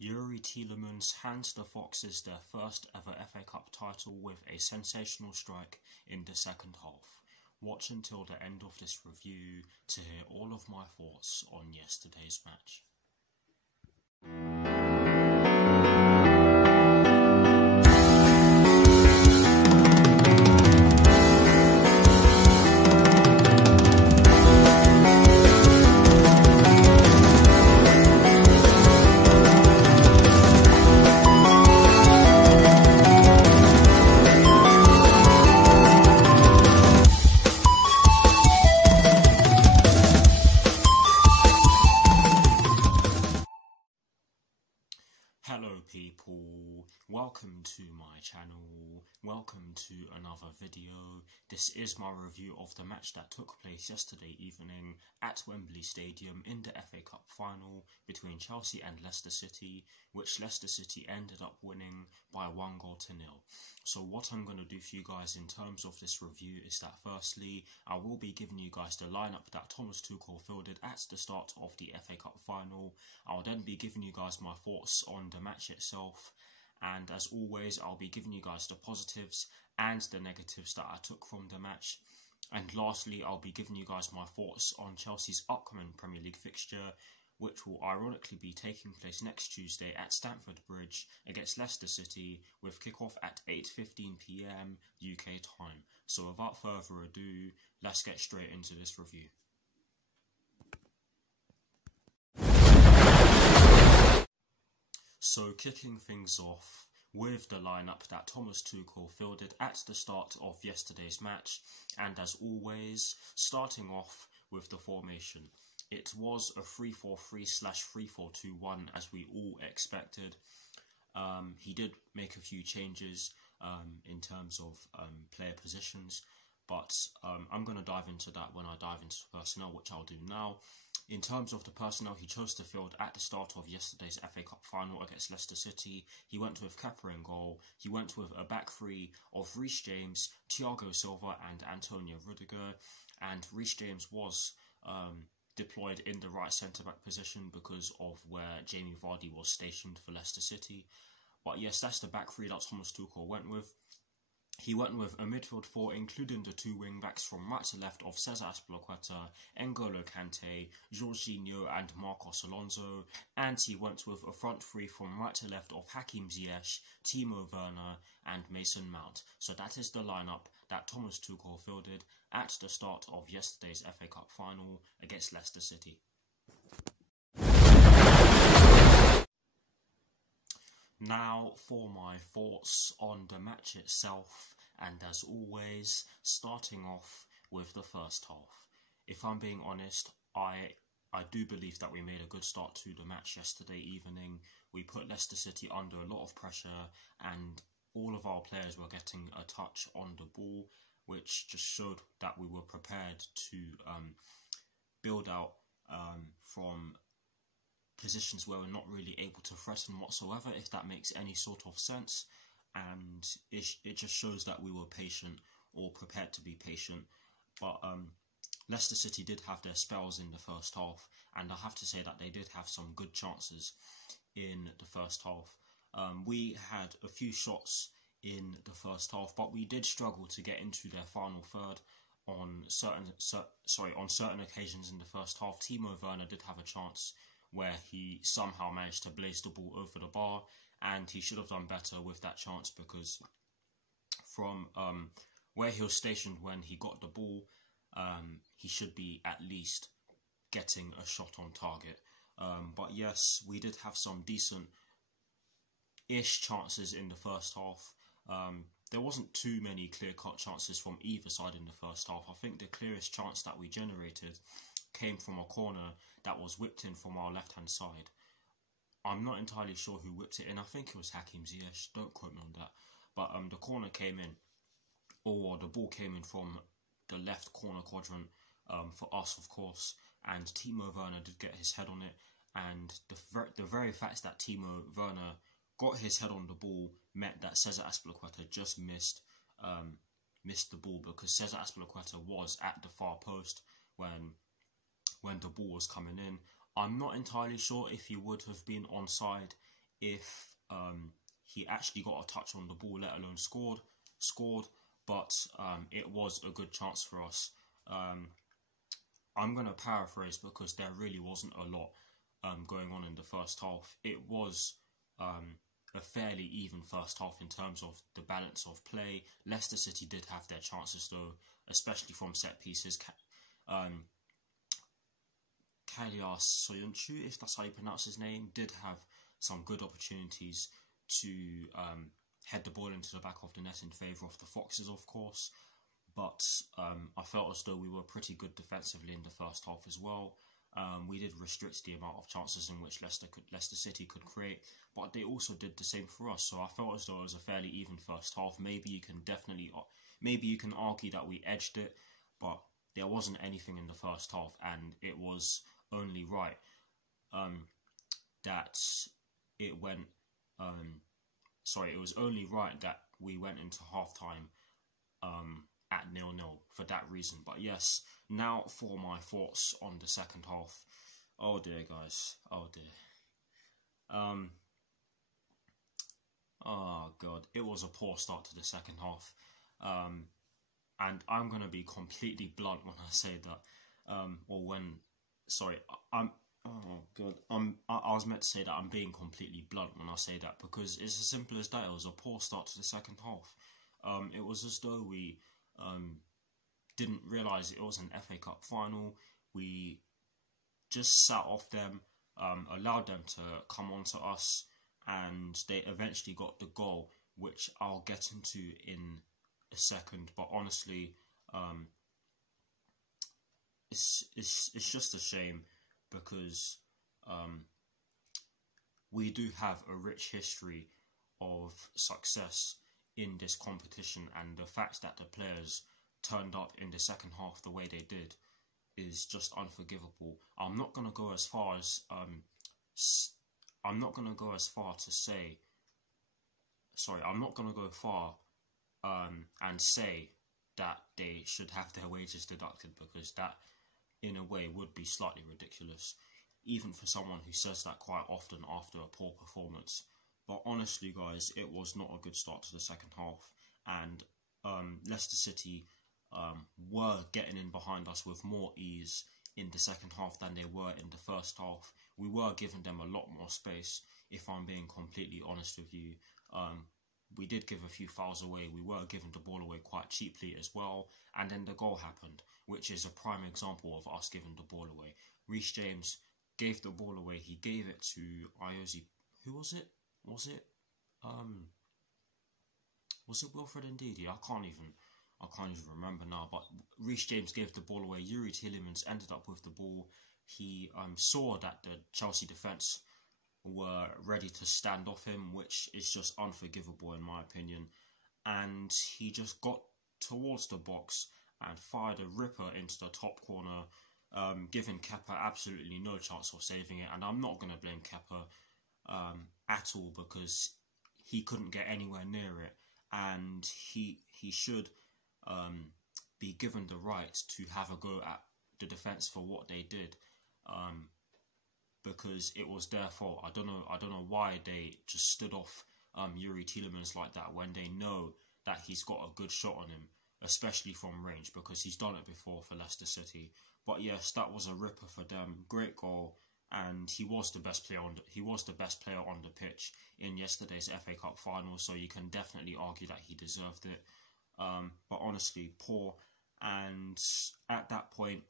Yuri Tielemans hands the Foxes their first ever FA Cup title with a sensational strike in the second half. Watch until the end of this review to hear all of my thoughts on yesterday's match. Hello people, welcome to my channel, welcome to another video. This is my review of the match that took place yesterday evening at Wembley Stadium in the FA Cup final between Chelsea and Leicester City, which Leicester City ended up winning by 1-0. So what I'm going to do for you guys in terms of this review is that firstly, I will be giving you guys the lineup that Thomas Tuchel fielded at the start of the FA Cup final. I'll then be giving you guys my thoughts on the match itself, and as always I'll be giving you guys the positives and the negatives that I took from the match. And lastly, I'll be giving you guys my thoughts on Chelsea's upcoming Premier League fixture, which will ironically be taking place next Tuesday at Stamford Bridge against Leicester City, with kickoff at 8:15 PM UK time. So without further ado, let's get straight into this review. So kicking things off with the lineup that Thomas Tuchel fielded at the start of yesterday's match, and as always, starting off with the formation. It was a 3-4-3/3-4-2-1 as we all expected. He did make a few changes in terms of player positions, but I'm going to dive into that when I dive into the personnel, which I'll do now. In terms of the personnel he chose to field at the start of yesterday's FA Cup final against Leicester City, he went with Kepa in goal. He went with a back three of Reece James, Thiago Silva and Antonio Rudiger, and Reece James was deployed in the right centre-back position because of where Jamie Vardy was stationed for Leicester City. But yes, that's the back three that Thomas Tuchel went with. He went with a midfield four, including the two wing-backs from right to left of Cesar Azpilicueta, N'Golo Kante, Jorginho and Marcos Alonso, and he went with a front three from right to left of Hakim Ziyech, Timo Werner and Mason Mount. So that is the lineup that Thomas Tuchel fielded at the start of yesterday's FA Cup final against Leicester City. Now for my thoughts on the match itself, and as always, starting off with the first half. If I'm being honest, I do believe that we made a good start to the match yesterday evening. We put Leicester City under a lot of pressure, and all of our players were getting a touch on the ball, which just showed that we were prepared to build out from positions where we're not really able to threaten whatsoever, if that makes any sort of sense. And it just shows that we were patient, or prepared to be patient. But Leicester City did have their spells in the first half, and I have to say that they did have some good chances in the first half. We had a few shots in the first half, but we did struggle to get into their final third on certain occasions in the first half. Timo Werner did have a chance where he somehow managed to blaze the ball over the bar, and he should have done better with that chance, because from where he was stationed when he got the ball, he should be at least getting a shot on target. But yes, we did have some decent-ish chances in the first half. There wasn't too many clear-cut chances from either side in the first half. I think the clearest chance that we generated came from a corner that was whipped in from our left-hand side. I'm not entirely sure who whipped it in. I think it was Hakim Ziyech, don't quote me on that. But the corner came in, or the ball came in from the left corner quadrant for us, of course, and Timo Werner did get his head on it. And the very fact that Timo Werner got his head on the ball meant that Cesar Azpilicueta just missed the ball, because Cesar Azpilicueta was at the far post when the ball was coming in. I'm not entirely sure if he would have been onside if he actually got a touch on the ball, let alone scored. But it was a good chance for us. I'm going to paraphrase because there really wasn't a lot going on in the first half. It was a fairly even first half in terms of the balance of play. Leicester City did have their chances though, especially from set pieces. CHELEI, if that's how you pronounce his name, did have some good opportunities to head the ball into the back of the net in favour of the Foxes, of course. But I felt as though we were pretty good defensively in the first half as well. We did restrict the amount of chances in which Leicester City could create, but they also did the same for us. So I felt as though it was a fairly even first half. Maybe you can argue that we edged it, but there wasn't anything in the first half, and it was only right that it went. It was only right that we went into halftime at 0-0 for that reason. But yes, now for my thoughts on the second half. Oh dear, guys. Oh dear. Oh god, it was a poor start to the second half. And I'm gonna be completely blunt when I say that. I was meant to say that I'm being completely blunt when I say that, because it's as simple as that. It was a poor start to the second half. It was as though we didn't realise it was an FA Cup final. We just sat off them, allowed them to come on to us, and they eventually got the goal, which I'll get into in a second. But honestly, it's just a shame, because we do have a rich history of success in this competition, and the fact that the players turned up in the second half the way they did is just unforgivable. I'm not gonna go as far to say. Sorry, I'm not gonna go far and say that they should have their wages deducted, because that, in a way, would be slightly ridiculous, even for someone who says that quite often after a poor performance. But honestly, guys, it was not a good start to the second half, and Leicester City were getting in behind us with more ease in the second half than they were in the first half. We were giving them a lot more space, if I'm being completely honest with you. We did give a few fouls away. We were giving the ball away quite cheaply as well. And then the goal happened, which is a prime example of us giving the ball away. Reece James gave the ball away. He gave it to Iosi. Who was it? Was it Wilfred Ndidi? I can't even remember now. But Reece James gave the ball away. Youri Tielemans ended up with the ball. He saw that the Chelsea defence were ready to stand off him, which is just unforgivable in my opinion. And he just got towards the box and fired a ripper into the top corner, giving Kepa absolutely no chance of saving it. And I'm not going to blame Kepa at all, because he couldn't get anywhere near it, and he should be given the right to have a go at the defence for what they did, because it was their fault. I don't know why they just stood off Youri Tielemans like that when they know that he's got a good shot on him, especially from range, because he's done it before for Leicester City. But yes, that was a ripper for them. Great goal, and he was the best player on the pitch in yesterday's FA Cup final. So you can definitely argue that he deserved it. But honestly, poor. And at that point,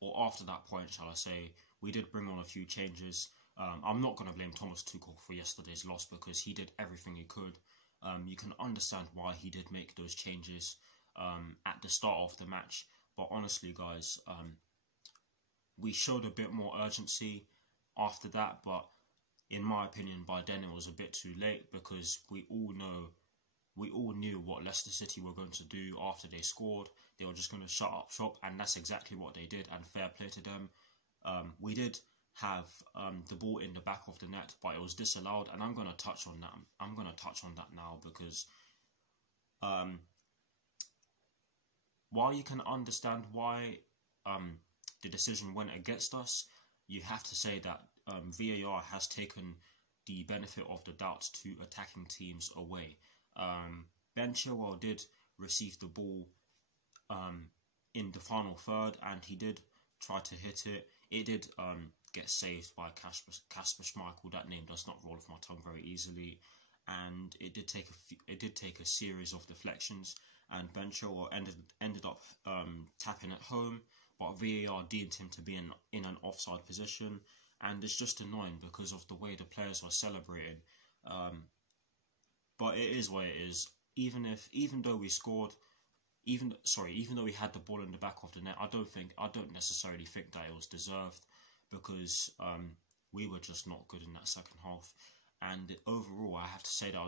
or after that point, shall I say, we did bring on a few changes. I'm not going to blame Thomas Tuchel for yesterday's loss, because he did everything he could. You can understand why he did make those changes at the start of the match. But honestly, guys, we showed a bit more urgency after that. But in my opinion, by then it was a bit too late, because we all knew what Leicester City were going to do after they scored. They were just going to shut up shop, and that's exactly what they did, and fair play to them. We did have the ball in the back of the net, but it was disallowed, and I'm going to touch on that. I'm going to touch on that now, because while you can understand why the decision went against us, you have to say that VAR has taken the benefit of the doubt to attacking teams away. Ben Chilwell did receive the ball in the final third, and he did try to hit it. It did get saved by Kasper Schmeichel. That name does not roll off my tongue very easily, and it did take a series of deflections, and Ben Chilwell ended up tapping it home, but VAR deemed him to be in an offside position, and it's just annoying because of the way the players were celebrating. But it is what it is. Even though we scored, even though we had the ball in the back of the net, I don't necessarily think that it was deserved, because we were just not good in that second half. And overall, I have to say that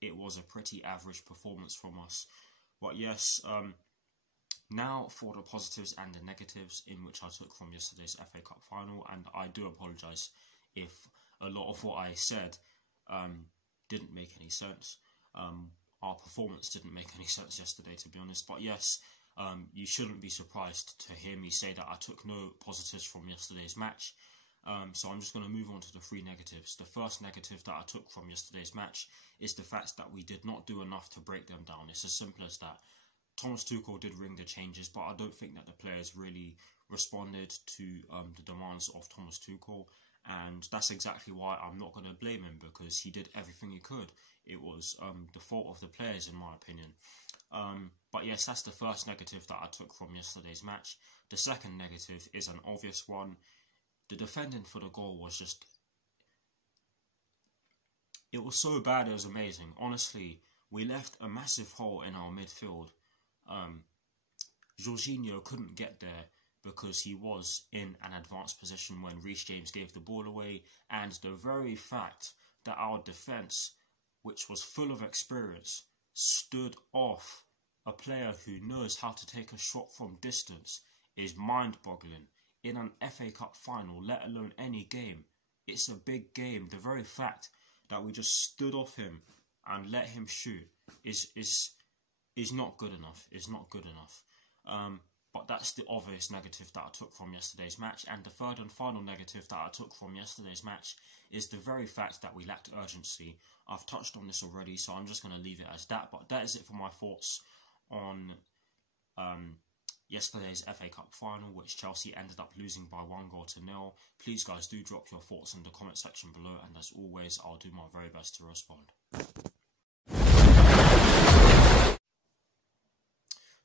it was a pretty average performance from us. But yes, now for the positives and the negatives in which I took from yesterday's FA Cup final, and I do apologise if a lot of what I said didn't make any sense. Our performance didn't make any sense yesterday, to be honest. But yes, you shouldn't be surprised to hear me say that I took no positives from yesterday's match. So I'm just going to move on to the three negatives. The first negative that I took from yesterday's match is the fact that we did not do enough to break them down. It's as simple as that. Thomas Tuchel did ring the changes, but I don't think that the players really responded to the demands of Thomas Tuchel. And that's exactly why I'm not going to blame him, because he did everything he could. It was the fault of the players, in my opinion. But yes, that's the first negative that I took from yesterday's match. The second negative is an obvious one. The defending for the goal was just... It was so bad, it was amazing. Honestly, we left a massive hole in our midfield. Jorginho couldn't get there because he was in an advanced position when Reece James gave the ball away, and the very fact that our defence, which was full of experience, stood off a player who knows how to take a shot from distance is mind-boggling. In an FA Cup final, let alone any game, it's a big game. The very fact that we just stood off him and let him shoot is not good enough. It's not good enough. But that's the obvious negative that I took from yesterday's match. And the third and final negative that I took from yesterday's match is the very fact that we lacked urgency. I've touched on this already, so I'm just going to leave it as that. But that is it for my thoughts on yesterday's FA Cup final, which Chelsea ended up losing by 1-0. Please, guys, do drop your thoughts in the comment section below. And as always, I'll do my very best to respond.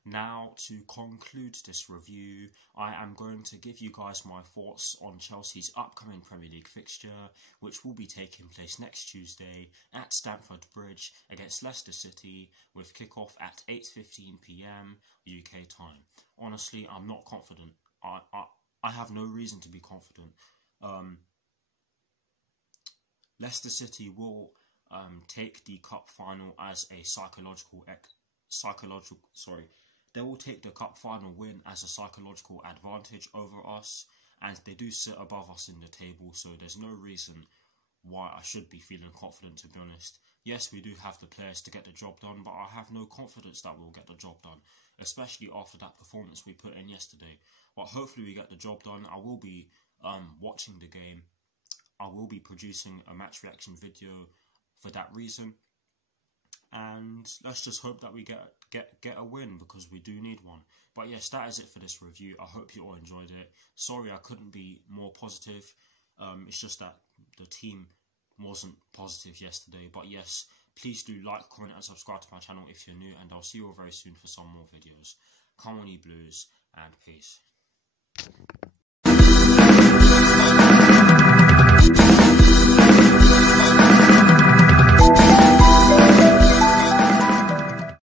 Now, to conclude this review, I am going to give you guys my thoughts on Chelsea's upcoming Premier League fixture, which will be taking place next Tuesday at Stamford Bridge against Leicester City, with kickoff at 8:15 PM UK time. Honestly, I'm not confident. I have no reason to be confident. Leicester City will take the cup final as a They will take the cup final win as a psychological advantage over us, and they do sit above us in the table, so there's no reason why I should be feeling confident, to be honest. Yes, we do have the players to get the job done, but I have no confidence that we'll get the job done, especially after that performance we put in yesterday. But hopefully we get the job done. I will be watching the game. I will be producing a match reaction video for that reason. And let's just hope that we get a win, because we do need one. But yes, that is it for this review. I hope you all enjoyed it. Sorry I couldn't be more positive. It's just that the team wasn't positive yesterday. But yes, please do like, comment and subscribe to my channel if you're new, and I'll see you all very soon for some more videos. Come on, you Blues, and peace.